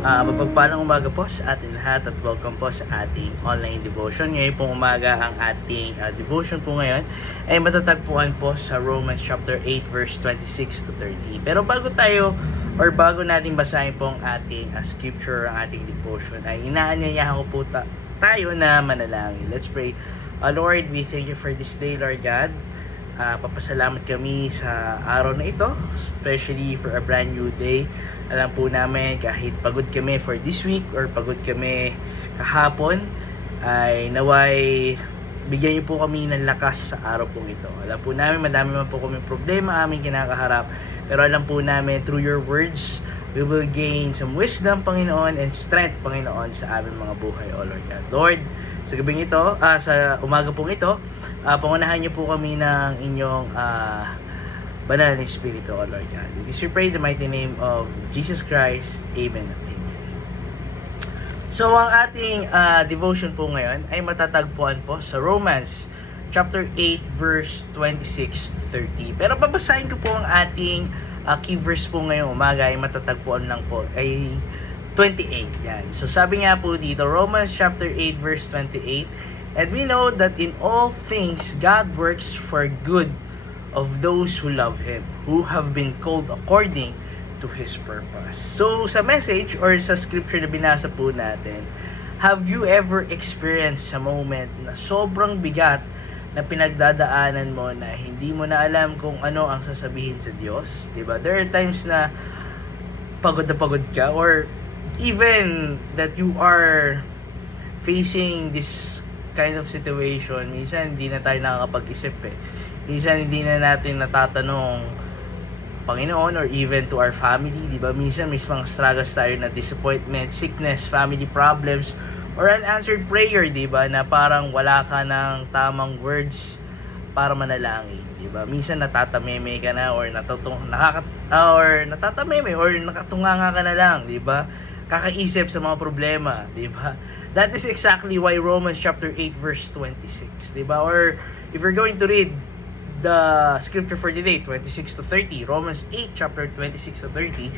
Mapagpalang umaga po sa ating lahat at welcome po sa ating online devotion. Ngayon pong umaga ang ating devotion po ngayon ay matatagpuan po sa Romans chapter 8 verse 26 to 30. Pero bago natin basahin po ang ating scripture, ang ating devotion, ay inaanyayahan ko po tayo na manalangin. Let's pray. Lord, we thank you for this day, Lord God. Papasalamat kami sa araw na ito, especially for a brand new day. Alam po namin kahit pagod kami for this week or pagod kami kahapon, ay naway bigyan niyo po kami ng lakas sa araw pong ito. Alam po namin madami man po kami problema aming kinakaharap, pero alam po namin through your words we will gain some wisdom, Panginoon, and strength, Panginoon, sa aming mga buhay, O Lord God. Lord, sa gabing ito, sa umaga pong ito, pangunahan niyo po kami ng inyong banal na Espiritu, O Lord God. This we pray in the mighty name of Jesus Christ. Amen. Amen. So, ang ating devotion po ngayon ay matatagpuan po sa Romans chapter 8 verse 26 to 30. Pero babasahin ko po ang ating key verse po ngayong umaga ay matatagpuan lang po ay 28. Yan. So sabi nga po dito, Romans chapter 8 verse 28, and we know that in all things God works for good of those who love Him, who have been called according to His purpose. So sa message or sa scripture na binasa po natin, have you ever experienced a moment na sobrang bigat na pinagdadaanan mo na hindi mo na alam kung ano ang sasabihin sa Diyos, 'di ba? There are times na pagod ka, or even that you are facing this kind of situation. Minsan hindi na tayo nakakapag-isip eh. Minsan hindi na natin natatanong Panginoon or even to our family, 'di ba? Minsan may mga struggles tayo na disappointment, sickness, family problems, or unanswered prayer, 'di ba, na parang wala ka ng tamang words para manalangin, 'di ba? Minsan natatameme ka na or natatameme or nakatunganga ka na lang, 'di ba? Kakaisip sa mga problema, 'di ba? That is exactly why Romans chapter 8 verse 26, 'di ba? Or if you're going to read the scripture for today, 26 to 30, Romans 8 chapter 26 to 30,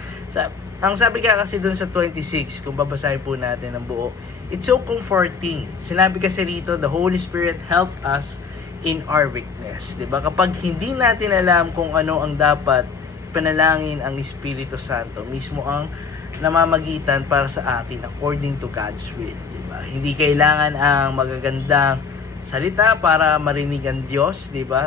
ang sabi ka kasi dun sa 26, kung babasahin po natin ng buo, it's so comforting. Sinabi kasi rito, the Holy Spirit help us in our weakness. Diba? Kapag hindi natin alam kung ano ang dapat panalangin, ang Espiritu Santo mismo ang namamagitan para sa atin according to God's will. Diba? Hindi kailangan ang magagandang salita para marinig ang Diyos, diba?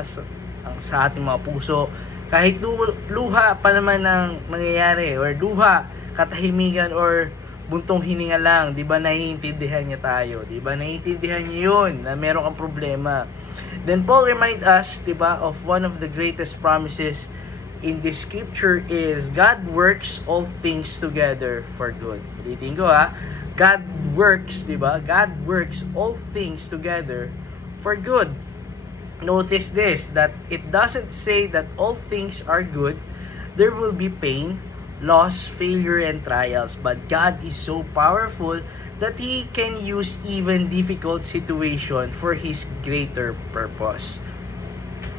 Sa ating mga puso. Kahit luha pa naman ng nangyayari, or luha, katahimikan, or buntong hininga lang, di ba naiintindihan niya tayo, di ba naiintindihan niya yun, na meron kang problema. Then Paul remind us, di ba, of one of the greatest promises in this scripture is God works all things together for good. Ulitin ko God works, di ba? God works all things together for good. Notice this, that it doesn't say that all things are good. There will be pain, loss, failure, and trials. But God is so powerful that He can use even difficult situation for His greater purpose.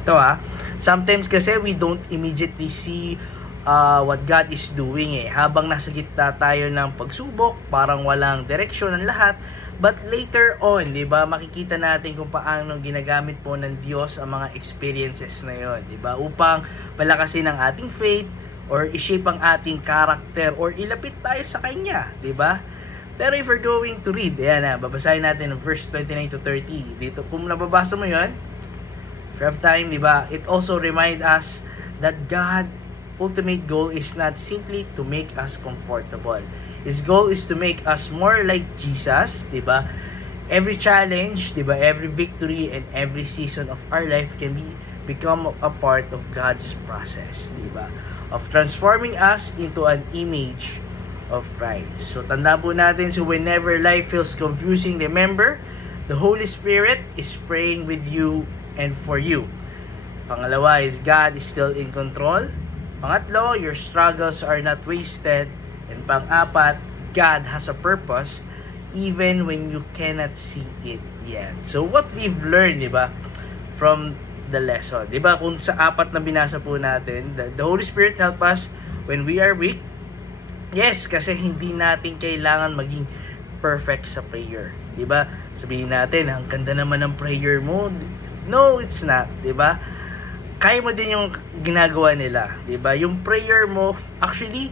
Ito sometimes kasi we don't immediately see what God is doing Habang nasa gitna tayo ng pagsubok, parang walang direksyon ang lahat. But later on, 'di ba, makikita natin kung paano ginagamit po ng Diyos ang mga experiences na 'yon, 'di ba? Upang palakasin ang ating faith or i-shape ang ating character or ilapit tayo sa kanya, 'di ba? Pero if we're going to read, babasahin natin ang verse 29 to 30. Dito kung nababasa mo 'yon, if you have time, 'di ba? It also remind us that God ultimate goal is not simply to make us comfortable. His goal is to make us more like Jesus, 'di ba? Every challenge, 'di ba? Every victory and every season of our life can become a part of God's process, 'di ba? Of transforming us into an image of Christ. So tanda po natin, so whenever life feels confusing, remember, the Holy Spirit is praying with you and for you. Pangalawa is God is still in control. Pangatlo, your struggles are not wasted. And pang-apat, God has a purpose even when you cannot see it yet. So what we've learned, 'di ba, from the lesson, 'di ba, kung sa apat na binasa po natin, the Holy Spirit help us when we are weak, Yes, kasi hindi natin kailangan maging perfect sa prayer. 'Di ba? Sabihin natin, ang ganda naman ng prayer mo. No, it's not, 'di ba? Kaya mo din yung ginagawa nila, 'di ba? Yung prayer mo, actually,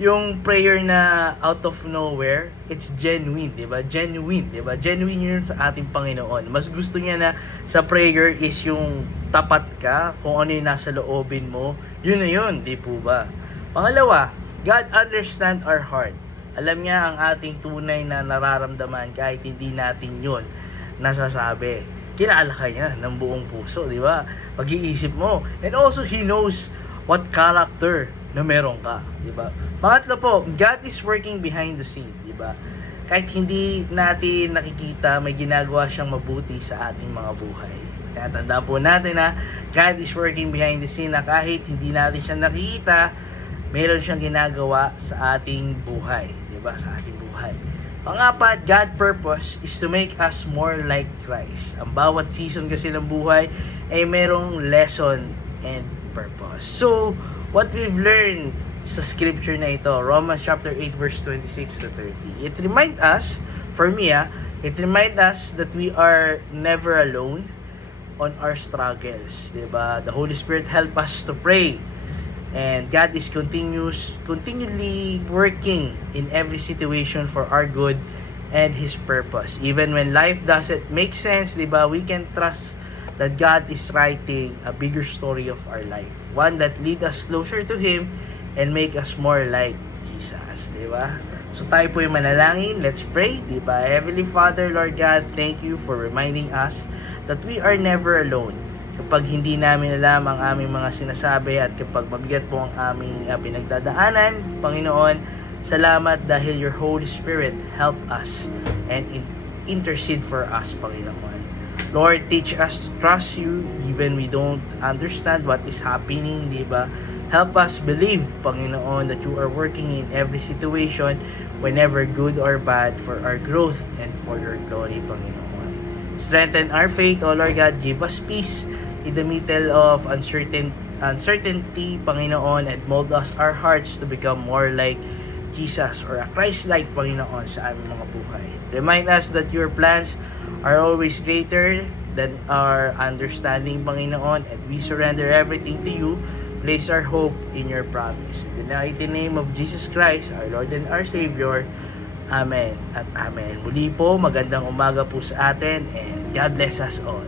yung prayer na out of nowhere, it's genuine, 'di ba? Genuine, 'di ba? Genuine yun sa ating Panginoon. Mas gusto niya na sa prayer is yung tapat ka, kung ano yung nasa loobin mo, yun na yun, 'di po ba? Pangalawa, God understand our heart. Alam niya ang ating tunay na nararamdaman kahit hindi natin yun nasasabi. Kilala ka niya ng buong puso, di ba? Pag-iisip mo. And also, He knows what character na meron ka, di ba? Pangatlo po, God is working behind the scene, di ba? Kahit hindi natin nakikita, may ginagawa siyang mabuti sa ating mga buhay. Kaya tandaan po natin na God is working behind the scene na kahit hindi natin siya nakikita, meron siyang ginagawa sa ating buhay, 'di ba? Sa ating buhay. Pangapat, God's purpose is to make us more like Christ. Ang bawat season kasi ng buhay ay merong lesson and purpose. So, what we've learned sa scripture na ito, Romans chapter 8 verse 26 to 30. It remind us, for me, it remind us that we are never alone on our struggles, 'di ba? The Holy Spirit help us to pray. And God is continually working in every situation for our good and His purpose. Even when life doesn't make sense, diba, we can trust that God is writing a bigger story of our life. One that lead us closer to Him and make us more like Jesus. Diba? So tayo po yung manalangin. Let's pray. Diba? Heavenly Father, Lord God, thank you for reminding us that we are never alone. Kapag hindi namin alam ang aming mga sinasabi at kapag mabigat po ang aming pinagdadaanan, Panginoon, salamat dahil your Holy Spirit help us and intercede for us, Panginoon. Lord, teach us to trust you even we don't understand what is happening, di ba? Help us believe, Panginoon, that you are working in every situation, whenever good or bad, for our growth and for your glory, Panginoon. Strengthen our faith, O Lord God. Give us peace in the middle of uncertainty, Panginoon, and mold us our hearts to become more like Jesus or a Christ-like, Panginoon, sa aming mga buhay. Remind us that your plans are always greater than our understanding, Panginoon, and we surrender everything to you. Place our hope in your promise. In the mighty name of Jesus Christ, our Lord and our Savior. Amen at Amen. Muli po, magandang umaga po sa atin, and God bless us all.